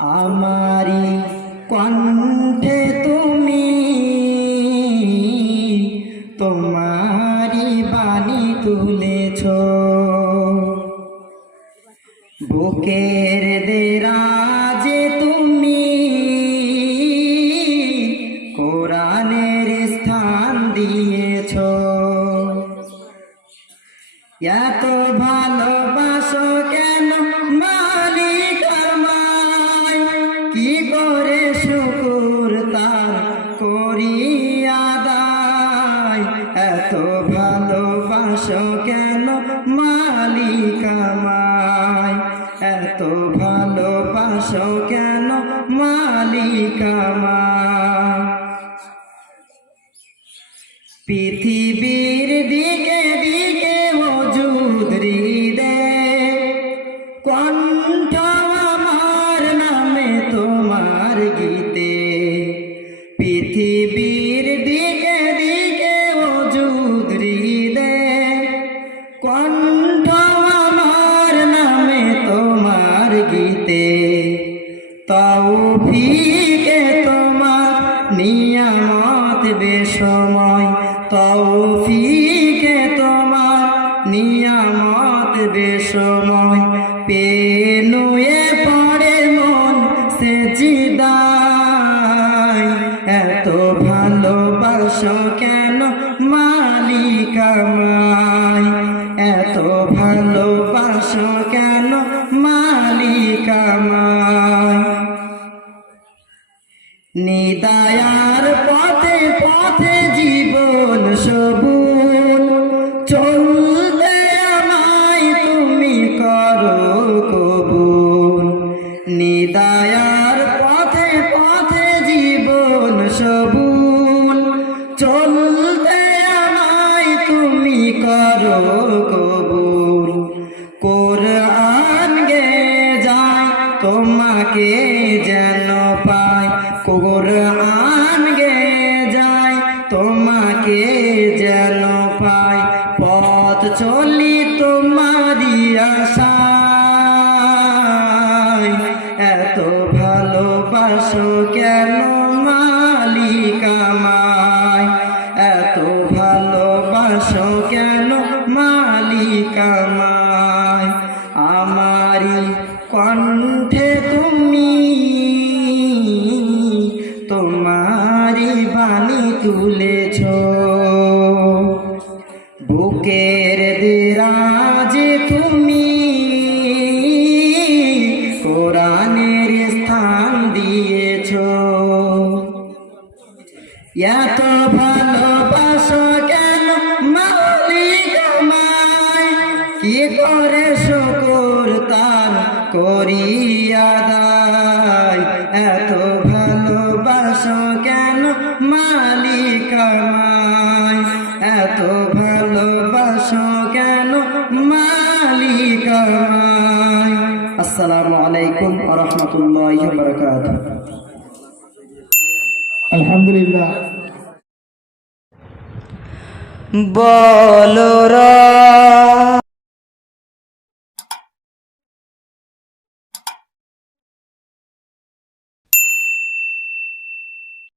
আমারি কণ্ঠে তুমি তোমারি বাণী তুলেছ, বুকের দেরাজে তুমি কোরআনের স্থান দিয়েছ। এত ভালোবাসো কেন মালিক আমায়, কি করে শুকর তার করি আদায়। এত ভালোবাসো কেন মালিক আমায়, এত ভালোবাসো কেন মালিক আমায়। পৃথিবীর দিকে দিকে মজুদ হৃদে, কণ্ঠ আমার নামে তোমার গীতে। পৃথিবীর দিকে দিকে মজুদ হৃদে, কণ্ঠ আমার নামে তোমার গীতে। তৌফিকে তোমার নিয়ামত বেসময়, তৌফিকে তোমার নিয়ামত বেসময়। পেনুয়ে পড়ে মন সেজদায়, এত ভালোবাসো কেন মালিক আমায়, এত ভালোবাসো কেন মালিক আমায়। নিদায়ার পথে পথে জীবন সবুজ, চলতে আমায় তুমি করো কবুল। নিদায়ার পথে পথে জীবন সবুজ, চলতে আমায় তুমি করো কবুল। কোরআন গে যায় তোমাকে যেন পায়, কোরআন গে যায় তোমাকে যেন পায়। পথ চলি তোমারি আশায়, এত ভালোবাসো কেন মালিক আমায়, এত ভালোবাসো কেন মালিক আমায়। আমারি কণ্ঠে তুমি তোমারি বাণী তুলেছ, বুকের দেরাজে তুমি কোরআনের স্থান দিয়েছ। এত ভালোবাসো কেন মালিক আমায়, কি করে শুকর তার করি আদায়। এত ভালোবাসো কেন মালিক আমায়, এত ভালোবাসো কেন মালিক আমায়। আসসালামু আলাইকুম ওয়া রাহমাতুল্লাহি ওয়া বারাকাতুহু। আলহামদুলিল্লাহ। বলো